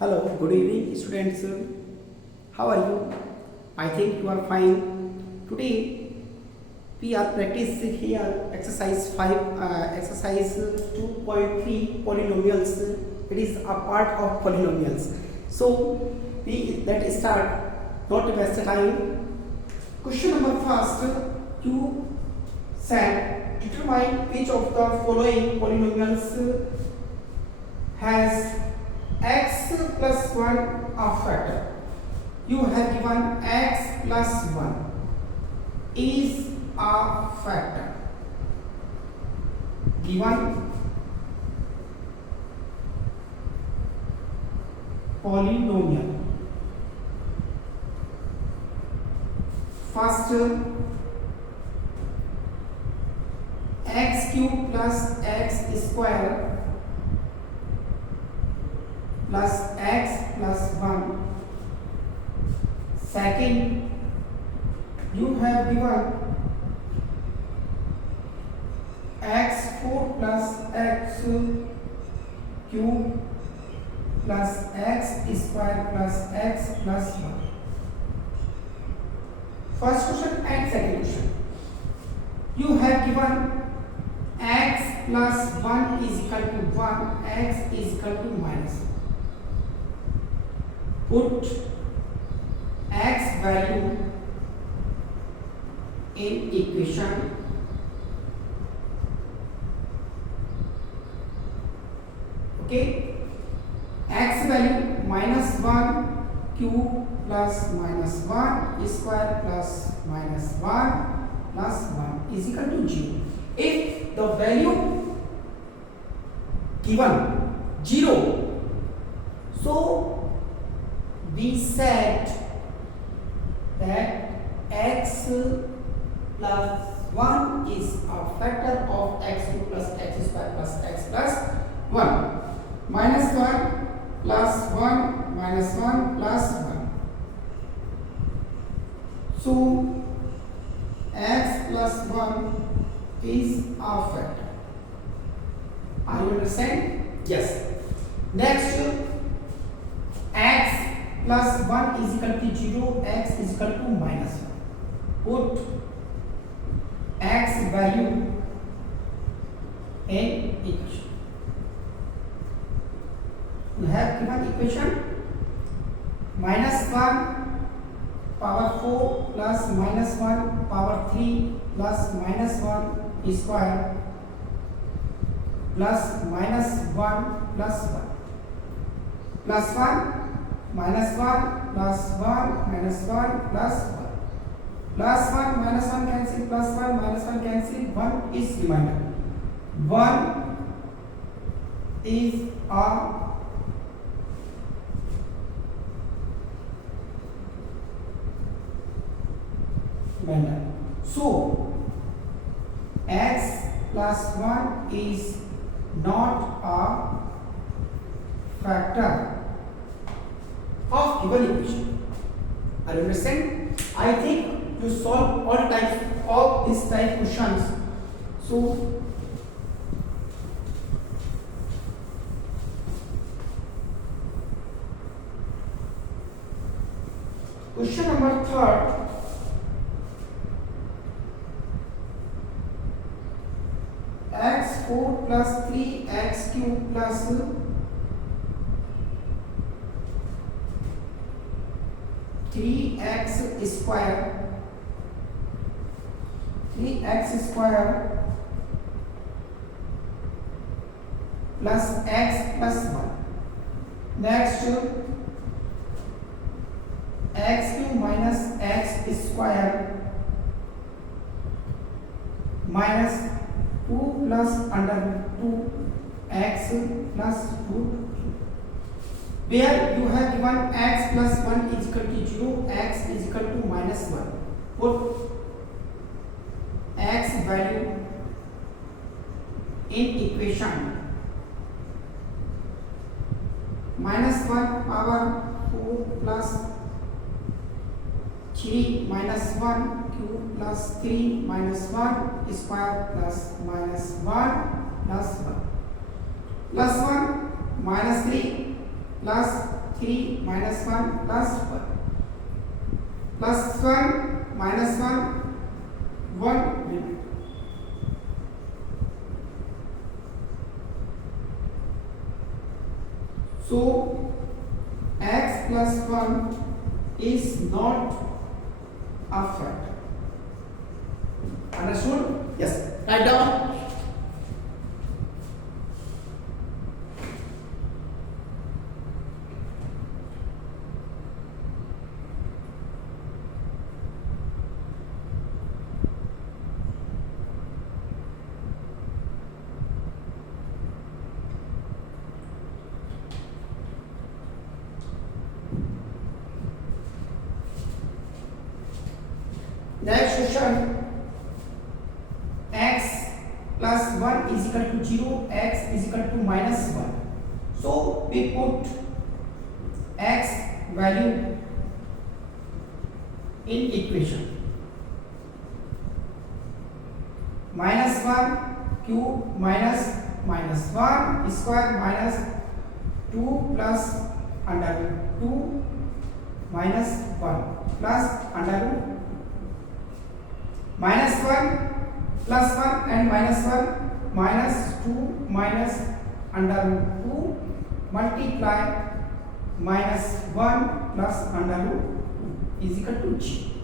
Hello, good evening, students. How are you? I think you are fine. Today we are practicing here exercise 5, exercise 2.3 polynomials. It is a part of polynomials. So let's start. Not to waste time. Question number first. You said determine which of the following polynomials has x plus 1 a factor. You have given x plus 1 is a factor. Given polynomial. First, x cube plus x square plus x plus 1. Second, you have given x4 plus x cube plus x square plus x plus 1. First question and second question. You have given x plus 1 is equal to 1, x is equal to minus 1. Put x value in equation. Okay, x value minus 1 cube plus minus 1 square plus minus 1 plus 1 is equal to 0. If the value given 0, so we said that x plus 1 is a factor of x2 plus x square plus x plus 1. Minus 1 plus 1 minus 1 plus 1. So x plus 1 is a factor. Are you understand? Yes. Next, x plus 1 is equal to 0, x is equal to minus 1. Put x value in equation. You have given equation minus 1 power 4 plus minus 1 power 3 plus minus 1 square plus minus 1 plus 1 plus 1 minus 1 plus 1 minus 1 plus 1 plus 1 minus 1 cancel plus 1 minus 1 cancel 1 is remainder. 1 is a remainder. So x plus 1 is not a factor of given equation. Are you understand? I think you solve all types of this type questions. So question number 3. x4 plus 3x cube plus 3x square plus x plus 1. Next, x cube minus x square minus 2 plus under 2 x plus root 2. Where you have given x plus 1 is equal to 0, x is equal to minus 1. Put x value in equation. Minus 1 power 4 plus 3 minus 1 cube plus 3 minus 1 square plus minus 1 plus 1 plus 1 minus 3 plus 3 minus 1 plus 1 plus 1 minus 1 1 remainder. So x plus 1 is not a factor. Understood? Yes. Write down. Next question, x plus 1 is equal to 0, x is equal to minus 1. So we put x value in equation. Minus 1 cube minus 1 square minus 2 plus under root 2 minus 1 plus under root minus 1 plus 1 and minus 1 minus 2 minus under root 2 multiply minus 1 plus under root 2 is equal to g.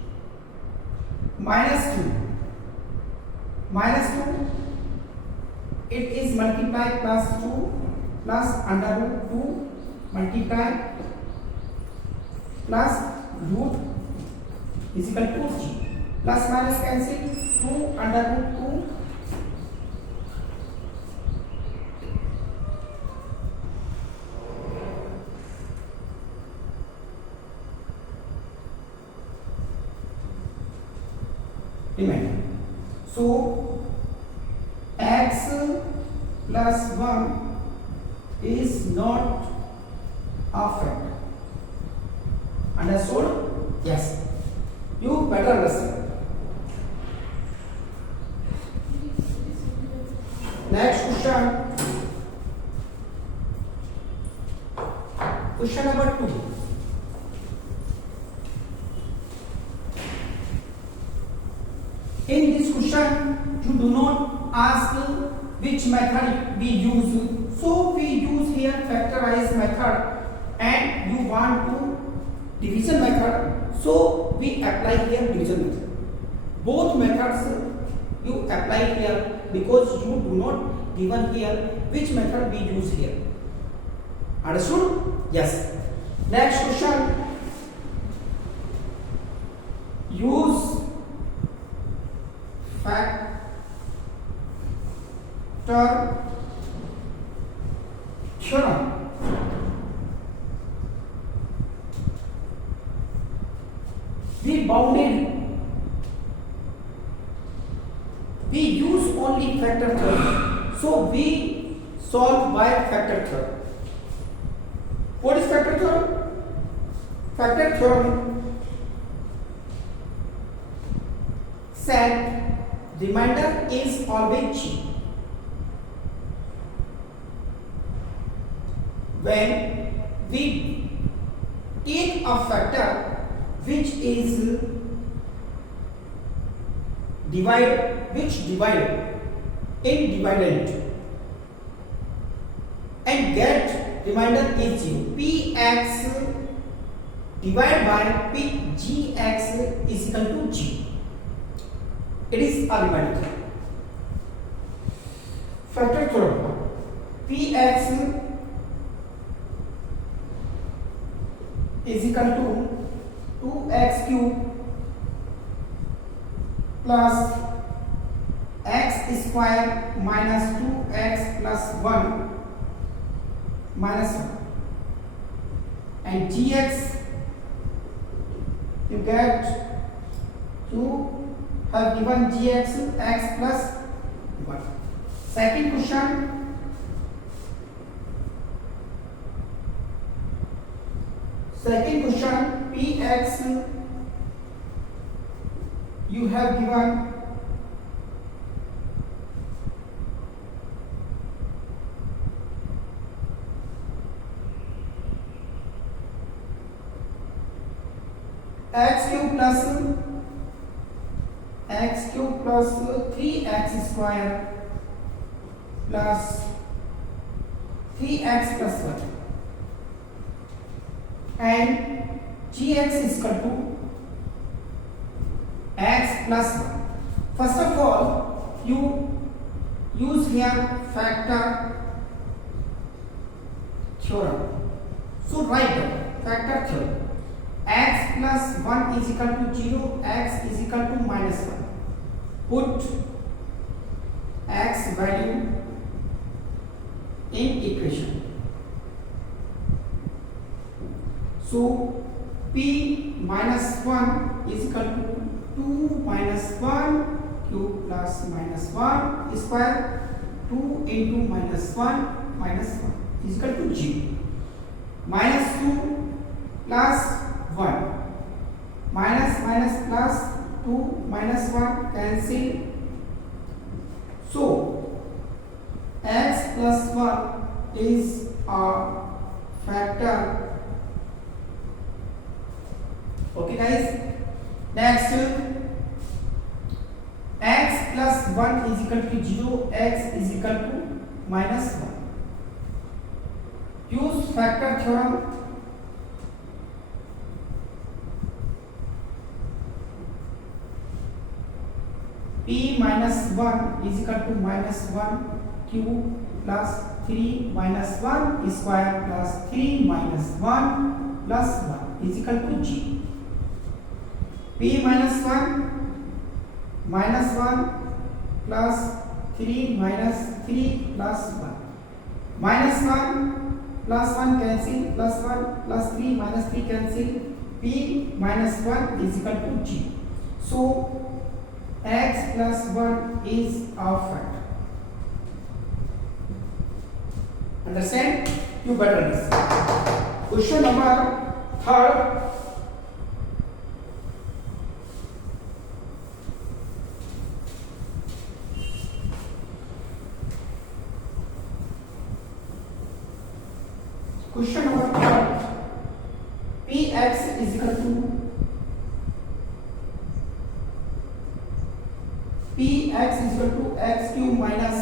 Minus 2 it is multiply plus 2 plus under root 2 multiply plus root is equal to g. Plus minus cancel 2 under root 2 remainder. So x plus 1 is not a factor. Understood? Yes. You better understand. Next question. Question number 2. In this question, you do not ask which method we use. So we use here factorize method, and you want to division method. So we apply here division method. Both methods you apply here because you do not given here which method we use here. Understood? Yes. Next question. Use factor theorem. We use only factor theorem. So we solve by factor theorem. What is factor theorem? Factor theorem said remainder is always g. When we take a factor which is divide in dividend and get remainder is 0. Px divided by Pgx is equal to g. It is a remainder. Factor theorem. Px is equal to 2x cube plus x square minus 2x plus 1 minus 1, and gx you get, you have given gx x plus 1. Second question. Px you have given x cube plus 3x square plus 3x plus 1 and gx is equal to x plus 1. First of all, you use here factor theorem. So write down factor theorem. X plus 1 is equal to 0, x is equal to minus 1. Put x value in equation. So p minus 1 is equal to 2 minus 1 cube plus minus 1 square. 2 into minus 1 is equal to 0. Minus 2 plus 1. Minus plus 2 minus 1 cancel. So x plus 1 is a factor. Okay guys, next x plus 1 is equal to 0, x is equal to minus 1. Use factor theorem. P minus 1 is equal to minus 1 cube plus 3 minus 1 square plus 3 minus 1 plus 1 is equal to g. P minus 1 plus 3 minus 3 plus 1. Minus 1 plus 1 cancel, plus 1 plus 3 minus 3 cancel. P minus 1 is equal to g. So x plus 1 is our factor. Understand? You better understand. Question number 3. Question number 3. Px is equal to x cube minus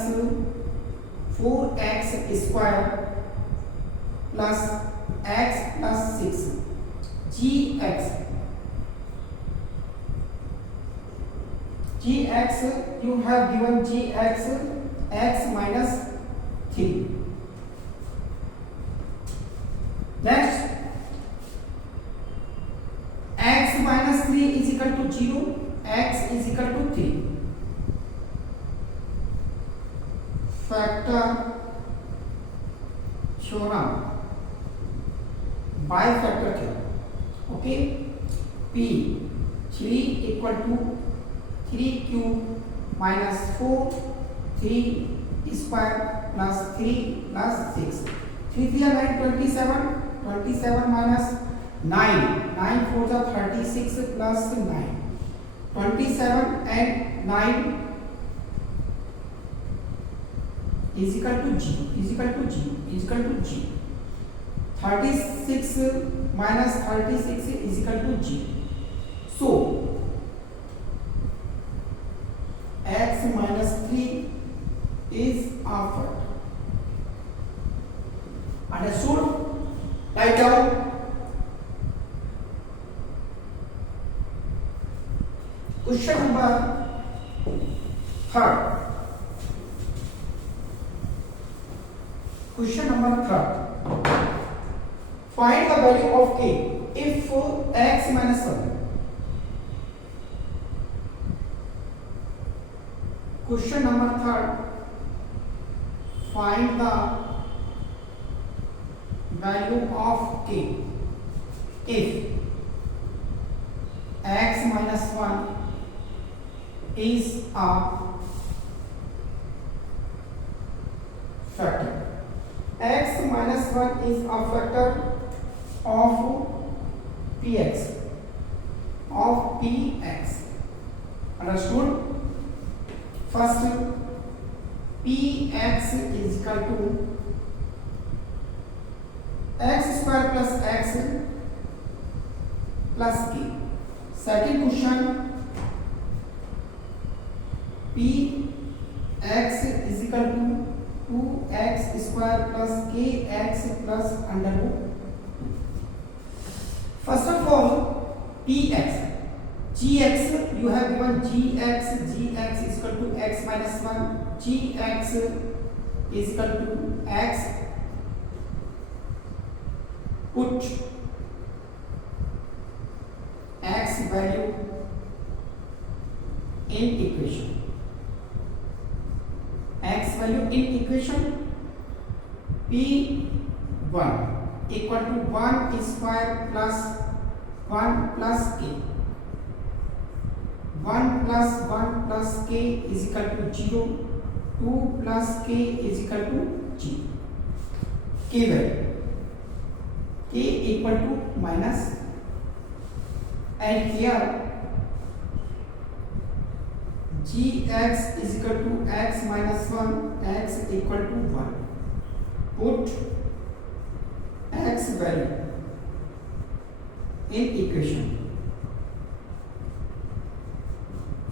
4x square plus x plus 6. Gx you have given gx x minus 3. Next, x minus 3 is equal to 0, x is equal to 3. Factor theorem by factor theorem. Okay, P 3 equal to 3 cube minus 4 3 square plus 3 plus 6. 3 3 9 27. 27 minus 9. 9 4 are 36 plus 9. 27 and 9 is equal to g. 36 minus 36 is equal to g. So x minus 3 is our factor. Understood? Write down. Question number 3. Question number 3. Find the value of k if x minus 1. Question number 3. Find the value of k if x minus 1 is a factor. X minus 1 is a factor of px. Understood? First, px is equal to x square plus x plus k. second question, p x is equal to 2x square plus kx plus under root. First of all, px, gx you have given gx is equal to x minus 1, gx is equal to x. Put x value in equation. X value in equation, p1 equal to 1 square plus 1 plus k. 1 plus 1 plus k is equal to 0. 2 plus k is equal to 0. K value, k equal to minus, and here gx is equal to x minus 1, x equal to 1. Put x value in equation.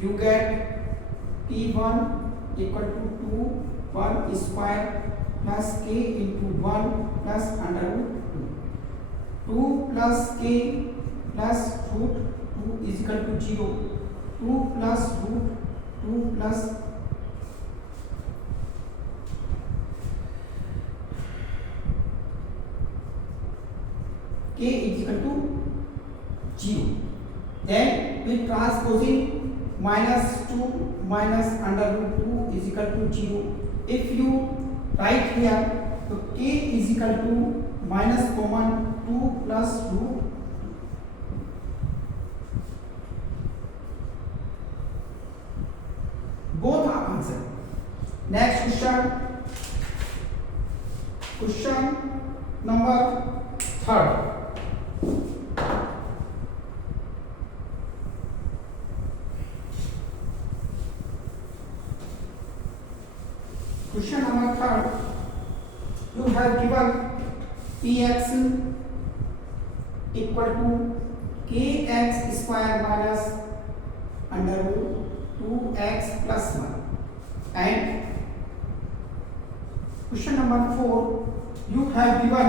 You get p1 equal to 2 1 square plus k into 1 plus under root 2. 2 plus k plus root 2 is equal to 0. 2 plus root 2 plus k is equal to 0. Then we transposing minus 2 minus under root 2 is equal to 0. If you write here, so k is equal to minus common 2 plus root. Both are answered. Next question. Question number 3rd. Question number 3rd. You have given px equal to kx square minus under root 2x plus 1, and question number 4, you have given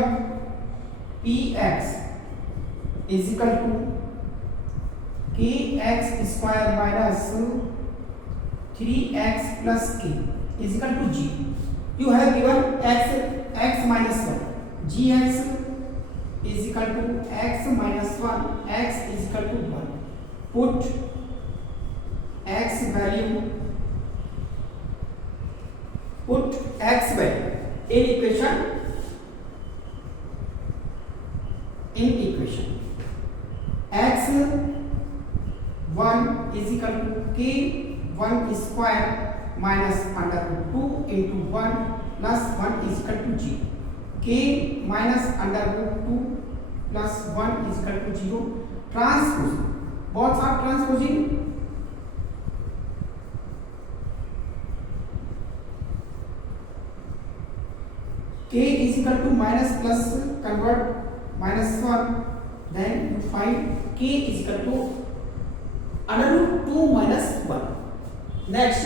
px is equal to kx square minus 3x plus k is equal to g. You have given x minus 1, gx is equal to x minus 1, x is equal to 1. Put x value in equation. X 1 is equal to k 1 square minus under root 2 into 1 plus 1 is equal to 0. K minus under root 2 plus 1 is equal to 0. Transpose. Both are transposing. K is equal to minus plus, convert minus 1, then you find k is equal to under root 2 minus 1. Next,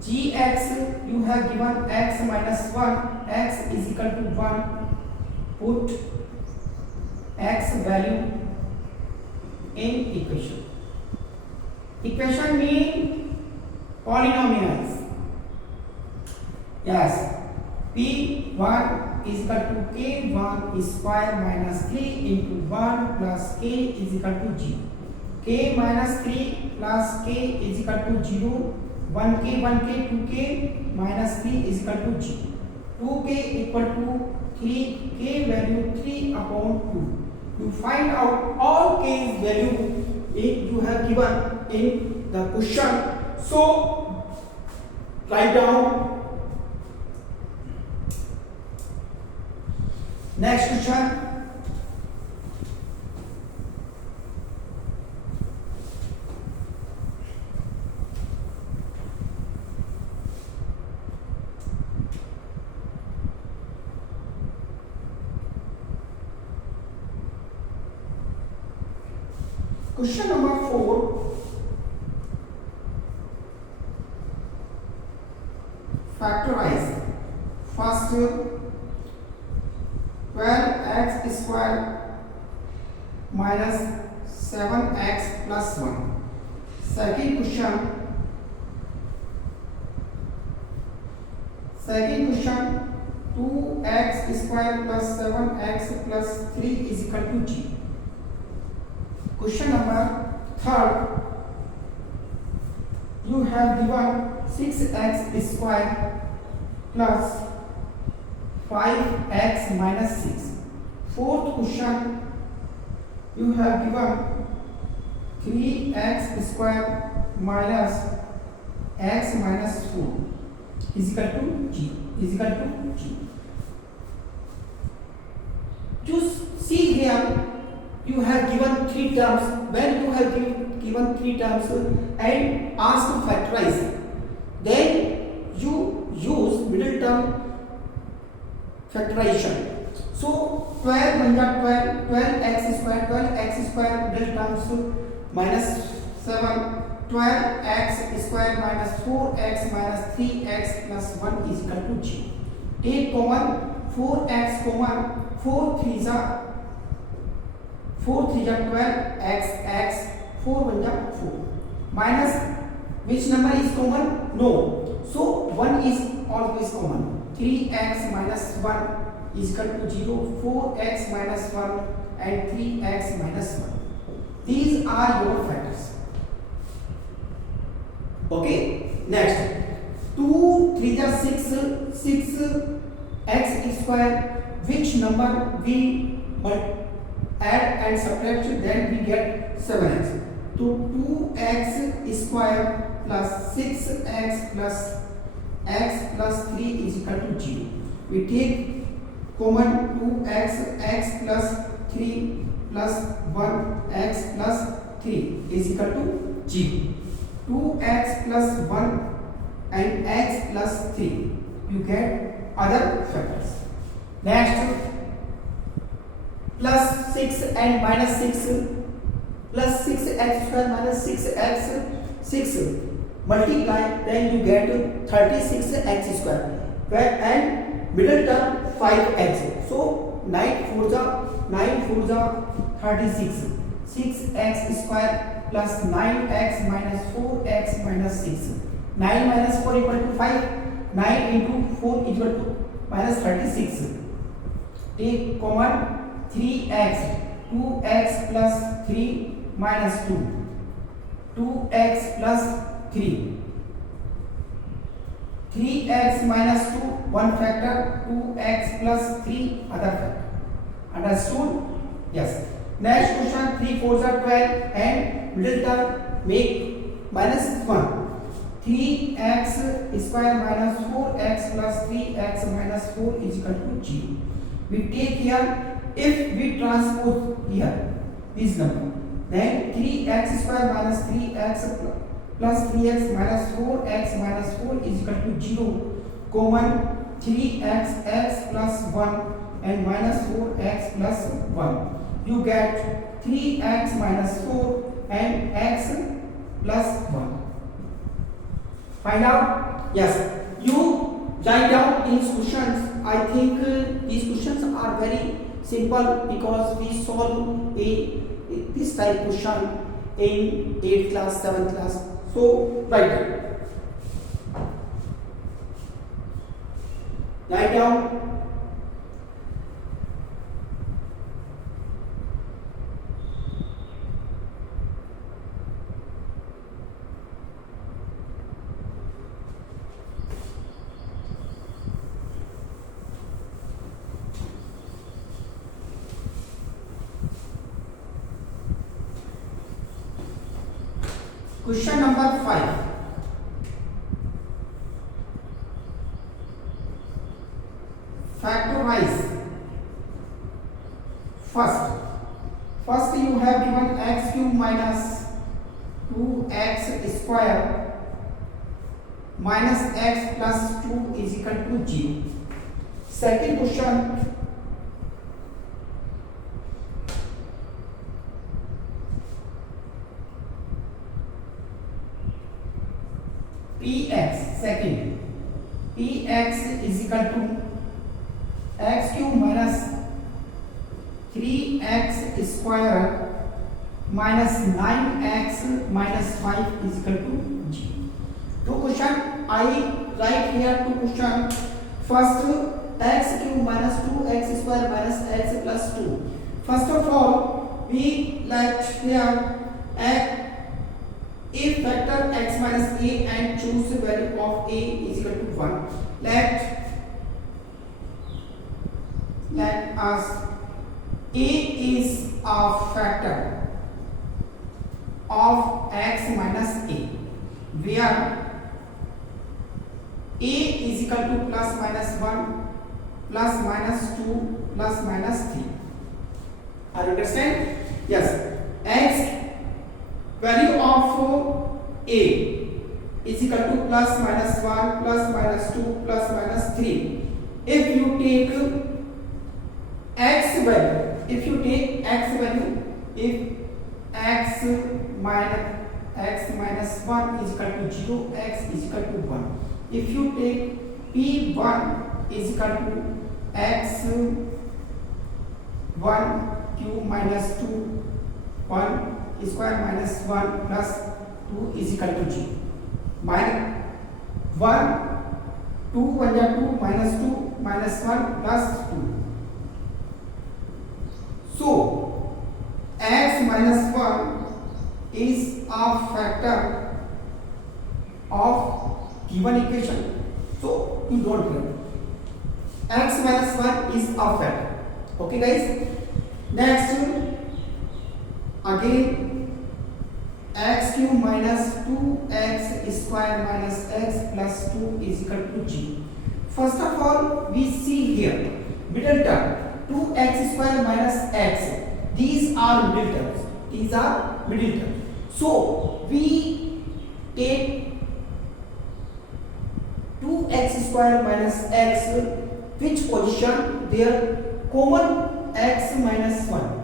gx, you have given x minus 1, x is equal to 1. Put x value in equation. Equation mean polynomials. Yes, p1 is equal to k1 square minus 3 into 1 plus k is equal to 0. K minus 3 plus k is equal to 0. 1k 2k minus 3 is equal to 0. 2k equal to 3, k value 3 upon 2. You find out all k's value you have given in the question. So write down. Next question. Question number 4. Factorize. First, 12x square minus 7x plus 1. Second question, 2x square plus 7x plus 3 is equal to g. Question number 3rd, you have given 6x square plus 5x minus 6. Fourth question, you have given 3x square minus x minus 4 is equal to g. To see here, you have given 3 terms. When you have given 3 terms and asked to factorize, then you use middle term factorization. So 12 12x square middle terms minus 7, 12x square minus 4x minus 3x plus 1 is equal to g. Take common 4x common, 4 3s are 12 x 4 1 4 minus which number is common? No. So 1 is always common. 3x minus 1 is equal to 0, 4x minus 1 and 3x minus 1. These are your factors. Okay, next 2 3 6 x square, which number we add and subtract, then we get 7x. So 2x square plus 6x plus x plus 3 is equal to 0. We take common 2x, x plus 3 plus 1 x plus 3 is equal to 0. 2x plus 1 and x plus 3, you get other factors. Next, plus 6 and minus 6, plus 6x square minus 6x 6 multiply, then you get 36x square, and middle term 5x. So 9 4 36, 6x square plus 9x minus 4x minus 6. 9 minus 4 equal to 5. 9 into 4 equal to minus 36. Take common 3x, 2x plus 3 minus 2, 2x plus 3, 3x minus 2 one factor, 2x plus 3 other factor. Understood? Yes. Next question, 3 4 12 and middle term make minus 1. 3x square minus 4x plus 3x minus 4 is equal to 0. We take here, if we transpose here this number, then 3x square minus 3x plus 3x minus 4x minus 4 is equal to 0. Common 3x x plus 1 and minus 4x plus 1. You get 3x minus 4 and x plus 1. Find out? Yes. You write down these questions. I think these questions are very simple because we solve this type question in 8th class, 7th class. So write down. Write down. Question number 5. Factorize. First you have given x cube minus 2x square minus x plus 2 is equal to 0. Second question, cube minus 3x square minus 9x minus 5 is equal to 0. Two question I write here two question. First, x cube minus 2x square minus x plus 2. First of all, we let here if factor x minus a and choose the value of a is equal to 1. Let us a is a factor of x minus a, where a is equal to plus minus 1 plus minus 2 plus minus 3. Are you understand? Yes. X value of a is equal to plus minus 1 plus minus 2 plus minus 3. If you take x value, if x minus 1 is equal to 0, x is equal to 1. If you take p1 is equal to x 1 cube minus 2 1 square minus 1 plus 2 is equal to 0. Minus 1 2 1 ja 2 minus 2 minus 1 plus 2. So x minus 1 is a factor of given equation. So you don't write. X minus 1 is a factor. Okay guys. Next, again x cube minus 2x square minus x plus 2 is equal to 0. First of all, we see here middle term 2x square minus x. These are middle terms. So we take 2x square minus x, which position there common x minus 1.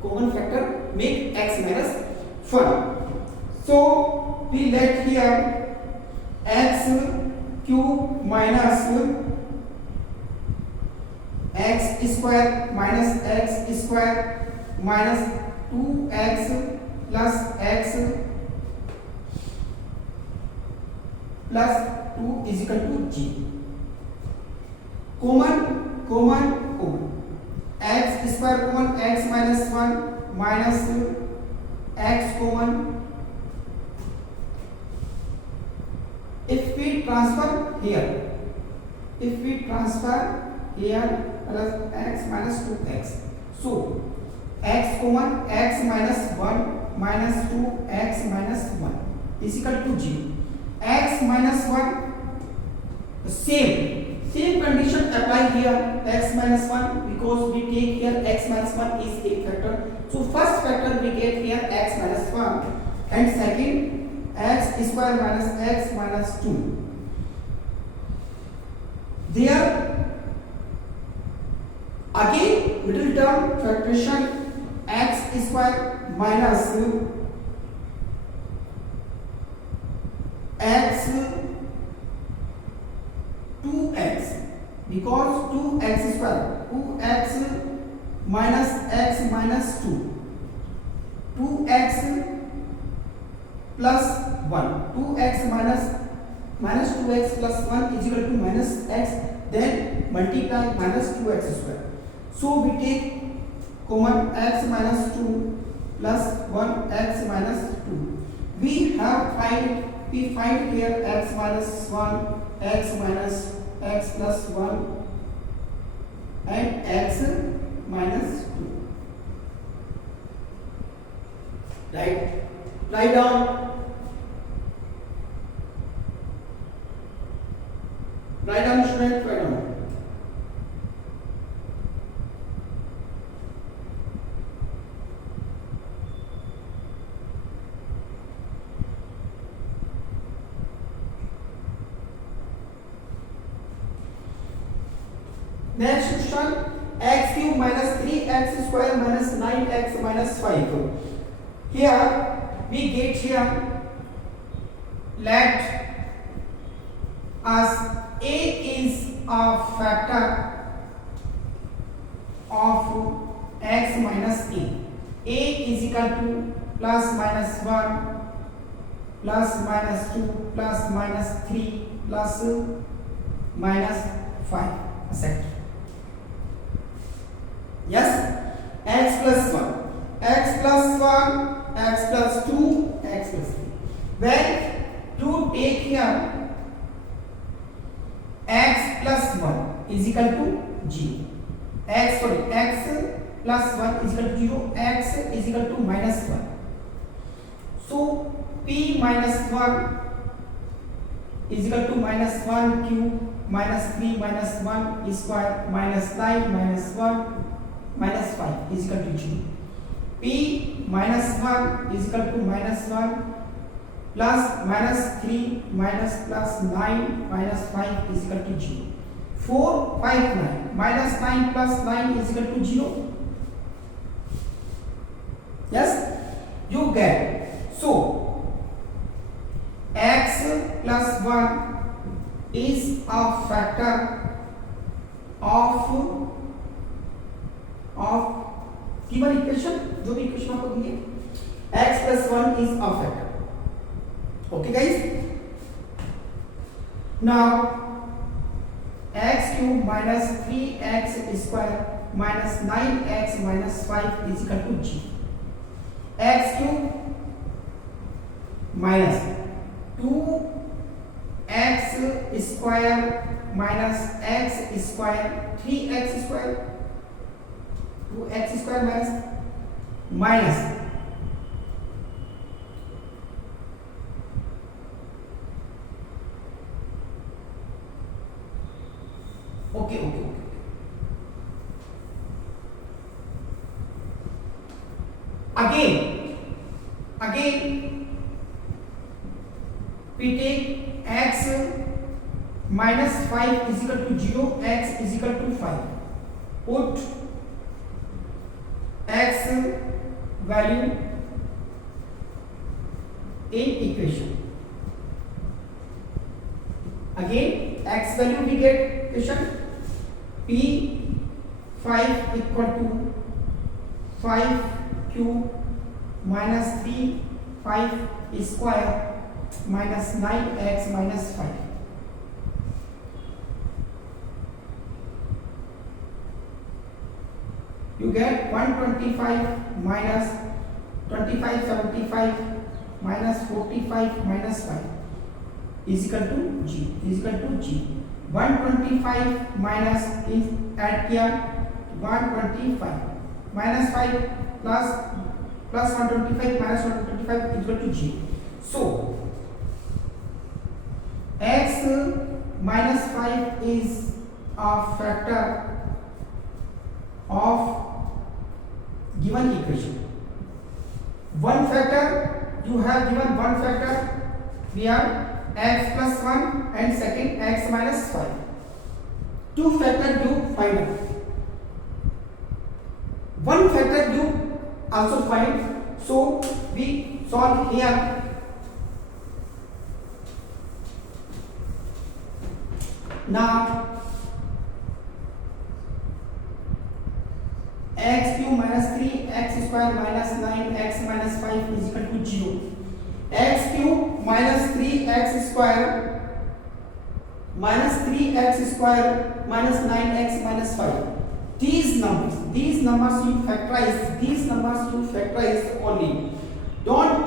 Common factor make x minus 1. So we let here x cube minus x square minus x square minus 2x plus x plus 2 is equal to 0. Common. X square common, x minus 1 minus x common. If we transfer here plus x minus 2x. So x common, x minus 1 minus 2x minus 1 is equal to 0. X minus 1, same condition apply here, x minus 1, because we take here x minus 1 is a factor. So first factor we get here x minus 1, and second x square minus x minus 2. There again middle term factorization x square minus x 2x, because 2x square 2x minus x minus 2, 2x plus 1, 2x minus 2x plus 1 is equal to minus x, then multiply minus 2x square. So we take common x minus 2 plus 1x minus 2. We find here x minus 1, x minus x plus 1 and x minus 2. Write down. Student, write down. Next question, x cube minus 3x square minus 9x minus 5. Here we get here, let us a is a factor of x minus a. A is equal to plus minus 1 plus minus 2 plus minus 3 plus minus 5, etc. Yes, x plus 1, x plus 1, x plus 2, x plus 3. When to take here x plus 1 is equal to 0. X plus 1 is equal to 0. X is equal to minus 1. So p minus 1 is equal to minus 1 cube minus 3 minus 1 square minus 9 minus 1 minus 5 is equal to 0. P minus 1 is equal to minus 1 plus minus 3 minus plus 9 minus 5 is equal to 0. 4, 5, 9. Minus 9 plus 9 is equal to 0. Yes? You get. So, x plus 1 is a factor of given equation, जो भी equation आपको दी है, x plus 1 is a factor. Okay guys? Now, x cube minus 3x square minus 9x minus 5 is equal to 0. X cube minus 2x square minus x square 3x square 2x square minus okay. Again we take x minus 5 is equal to 0, x is equal to 5. Put x value in equation. Again x value we get equation p 5 equal to 5 cube minus 3 5 square minus 9x minus 5. You get 125 minus 25 75 minus 45 minus 5 is equal to G. 125 minus is add किया 125 minus 5 plus 125 minus 125 is equal to G. So x minus 5 is a factor of given equation. One factor you have given one factor, we have x plus 1 and second x minus 5. Two factor you find out. One factor you also find. So we solve here. Now x cube minus 3 x square minus 9 x minus 5 is equal to 0. X cube minus 3x square minus 3x square minus 9x minus 5. These numbers you factorize only. Don't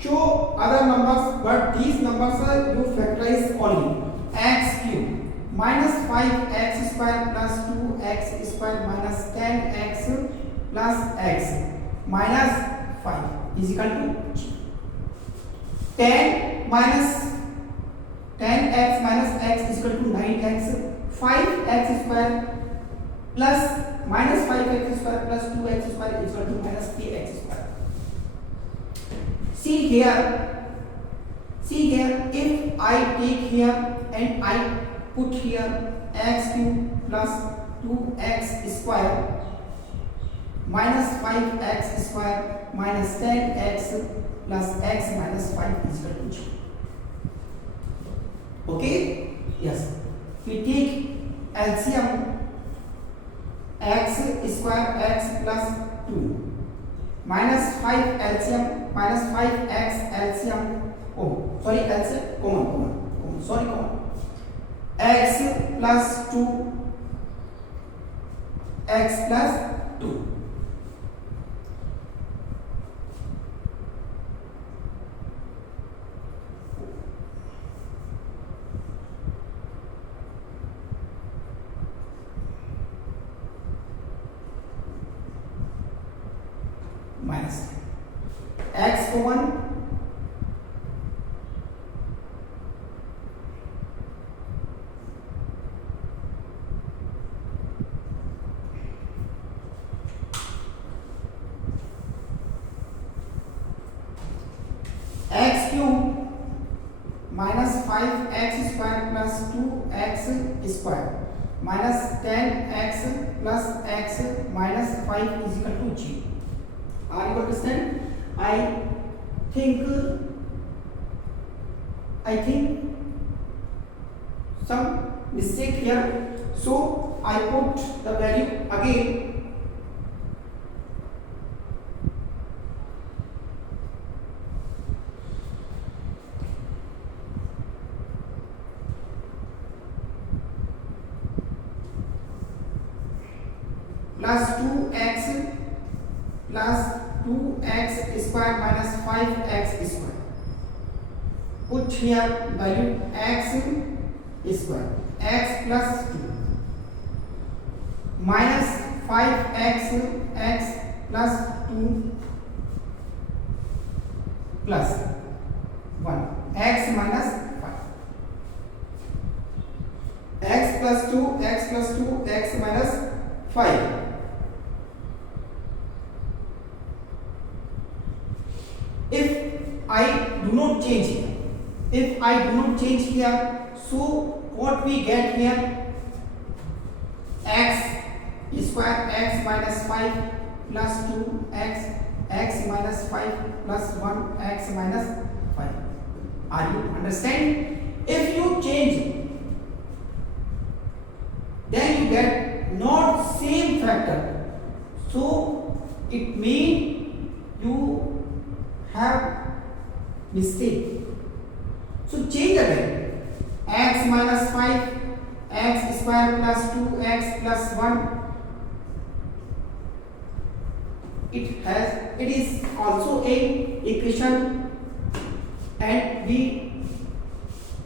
show other numbers, but these numbers you factorize only. X cube minus 5x square plus 2x square minus 10x plus x minus 5 is equal to 10 minus 10x minus x is equal to 9x. 5x square plus minus 5x square plus 2x square is equal to minus 3x square. See here, if I take here and I put here x cube plus 2x square minus 5x square minus 10x plus x minus 5 is equal to 0. Okay? Yes. We take LCM. x square x plus 2 minus 5 LCM minus 5x LCM, oh sorry LCM common sorry common, x plus 2 x plus 2 minus x common x cube minus 5x square plus 2x square minus 10x plus x minus 5 is equal to 0. Are you understand? I think some mistake here, so I put the value again. Plus 2x plus 2x square minus 5x square. Put here value x square, x plus 2 minus 5x x plus 2 plus 1 x minus 5 x plus 2 x plus 2 x minus 5. If I do not change here, so what we get here, x square x minus 5 plus 2 x minus 5 plus 1 x minus 5. Are you understand? If you change, then you get not same factor, so it means you have mistake. So change again, x minus 5 x square plus 2x plus 1, it is also a equation, and we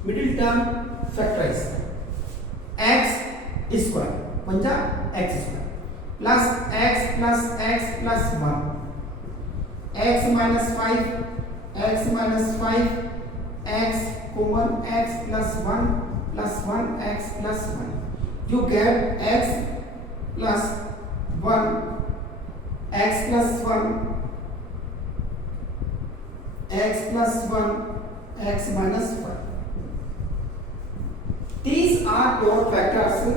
middle term factorize x square x square plus x plus 1 x minus 5 x common x plus 1 x plus 1, you get x plus 1 x plus 1 x plus 1 x minus 1. These are your factors.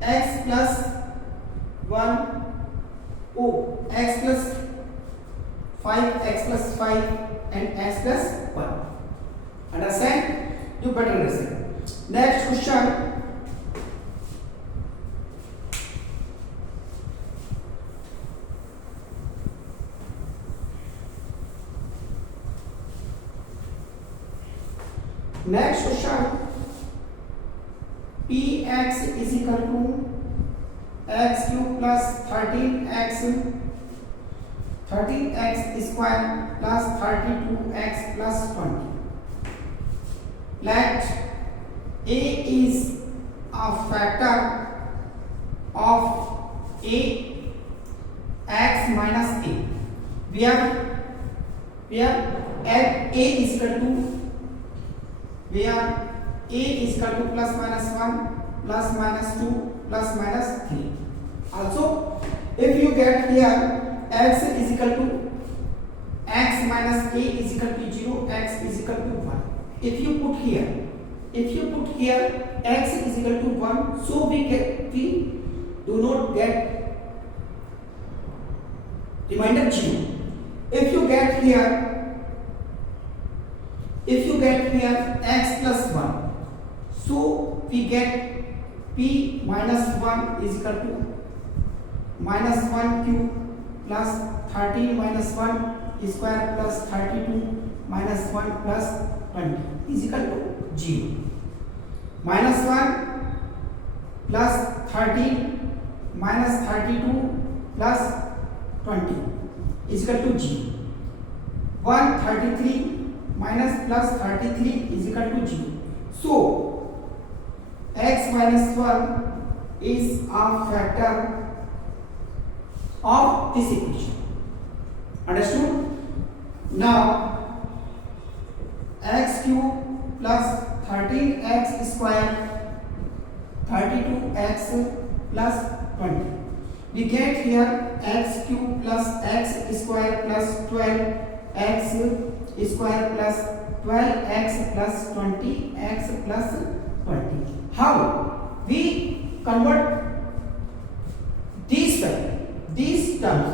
X plus 1 x plus 5 x plus 5 and x plus 1. Understand? You better understand. Next question. Next question. Px is equal to x cube plus 13x square plus 32x plus 20. Let a is a factor of x minus a. Where a is equal to plus minus 1 plus minus 2 plus minus 3. Also, if you get here x is equal to x minus a is equal to 0, x is equal to 1. If you put here x is equal to 1, so we do not get remainder 0. If you get here x plus 1, so we get P p minus 1 is equal to minus 1 cube plus 13 minus 1 square plus 32 minus 1 plus 20 is equal to 0. Minus 1 plus 13 minus 32 plus 20 is equal to 0. 133 minus plus 33 is equal to 0. So x minus 1 is a factor of this equation. Understood? Now x cube plus 13x square 32x plus 20. We get here x cube plus x square plus 12x square plus 12x plus 20x plus 20. How? We convert these terms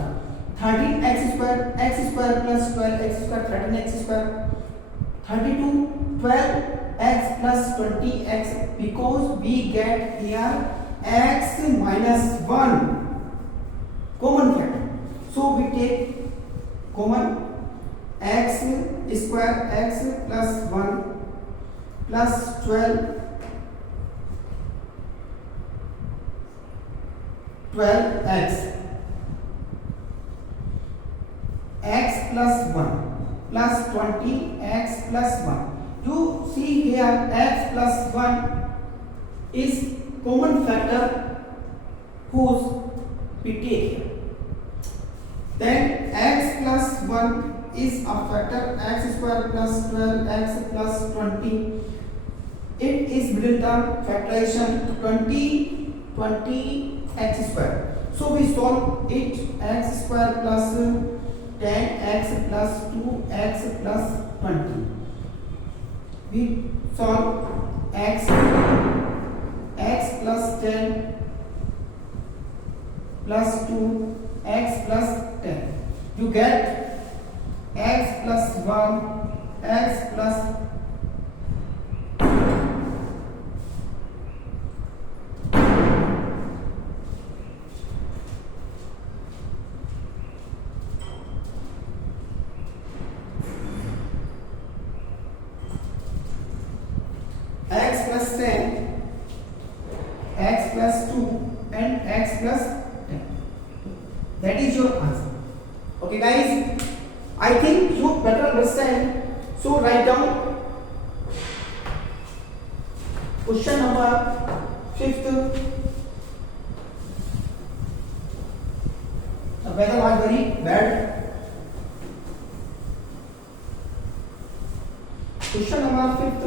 13x square plus 12x square 13x square 32 12x plus 20x, because we get here x minus 1 common factor. So we take common x square x plus 1 plus 12x x plus 1 plus 20x plus 1. You see here x plus 1 is common factor whose we take here. Then x plus 1 is a factor x square plus 12x plus 20. It is middle term factorization 20 x square. So we solve it x square plus 10x plus 2x plus 20. We solve x plus 10 plus 2 x plus 10. You get x plus 1 x plus x plus 10 x plus 2 and x plus 10. That is your answer. Okay guys, I think you better understand. So write down question number 5th. The weather was very bad. Question number 5th.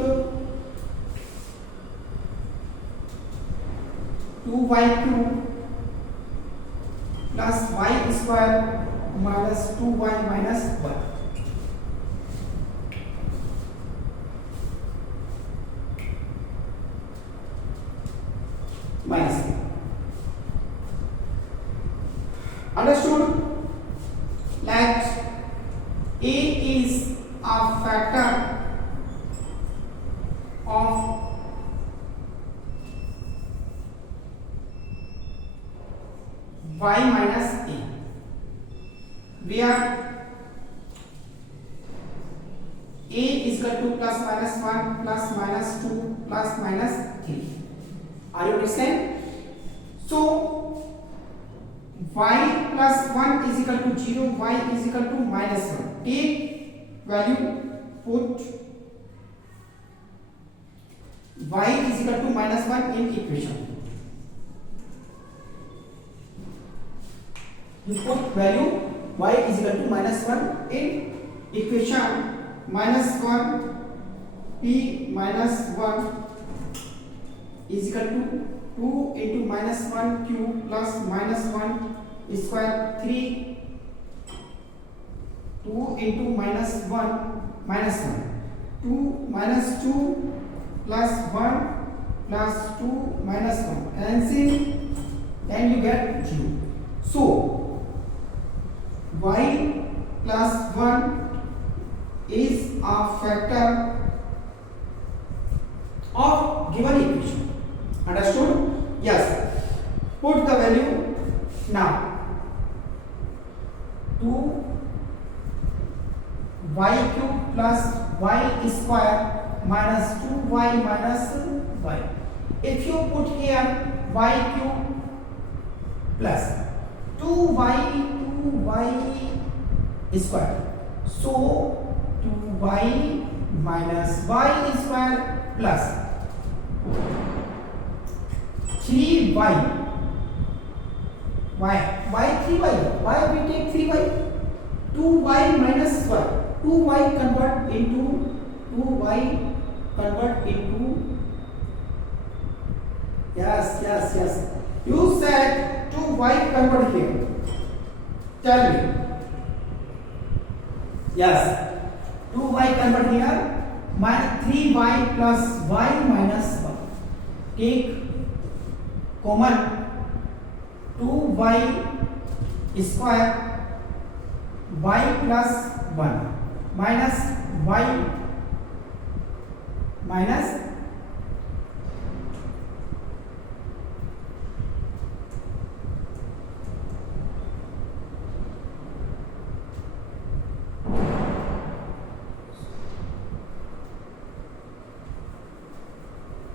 2y cube plus y square minus 2y minus 1. Minus 1. Understood? Let A is a factor of y minus a, where a is equal to plus minus 1 plus minus 2 plus minus 3. Are you understand? So y plus 1 is equal to 0, y is equal to minus 1. Take value, put y is equal to minus 1 in equation. You put value y is equal to minus 1 in equation. Minus 1 p minus 1 is equal to 2 into minus 1 cube plus minus 1 square 3 2 into minus 1 minus 1 2 minus 2 plus 1 plus 2 minus 1 cancel, then you get 0. So y plus 1 is a factor of given equation. Understood? put here y cube plus 2y square. So 2y minus y square plus 3y. Why 3y? Why we take 3y? 2y minus y. 2y convert into yes. You said 2y convert here. Tell me. Yes. 2y convert here. Minus 3y plus y minus 1. Take common 2y square y plus 1 minus y minus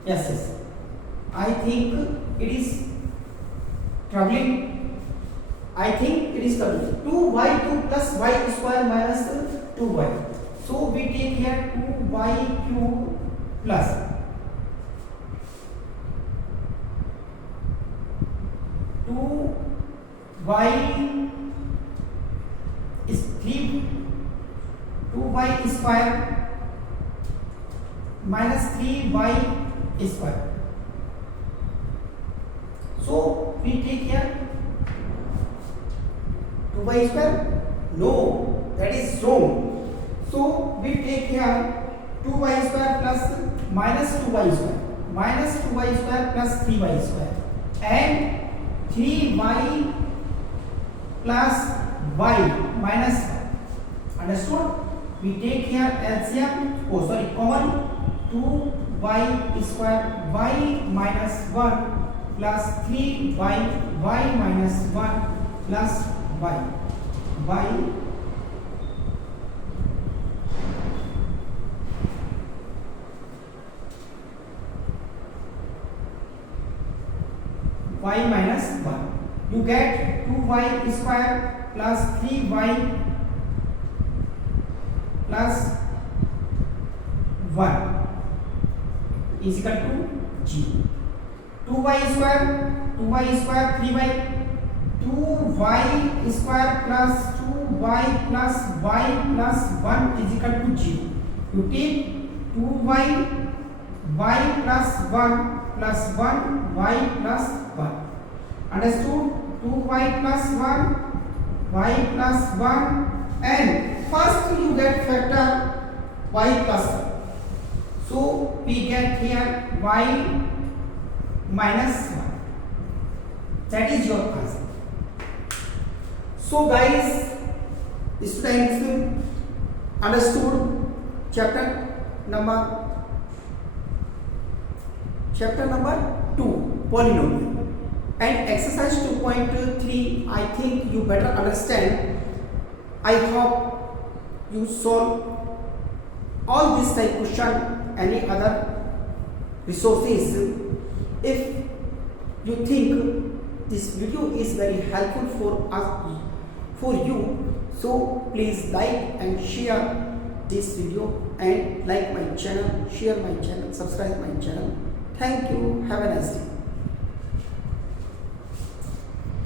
yes. I think it is troubling. 2y2 plus y square minus 2y. So we take here 2y cube plus 2y is 2y square minus 3y square. So we take here 2y square. No, that is wrong. So we take here 2y square plus minus 2y square plus 3y square and 3y plus y minus 1. Understood? We take here LCM. Common 2y square y minus 1 plus 3y minus 1 plus y minus 1. You get 2y square plus 3y plus 1 is equal to 0. 2y square 3y. 2y square plus 2y plus y plus 1 is equal to 0. You take 2y y plus 1 plus 1 y plus 1. Understood? 2y plus 1 y plus 1 and first you get factor y plus 1. So we get here y minus 1. That is your answer. So guys, students understood chapter number 2, polynomial, and exercise 2.3. I think you better understand. I hope you solve all this type question, any other resources. If you think this video is very helpful for you, so please like and share this video, and like my channel, share my channel, subscribe my channel. Thank you. Have a nice day.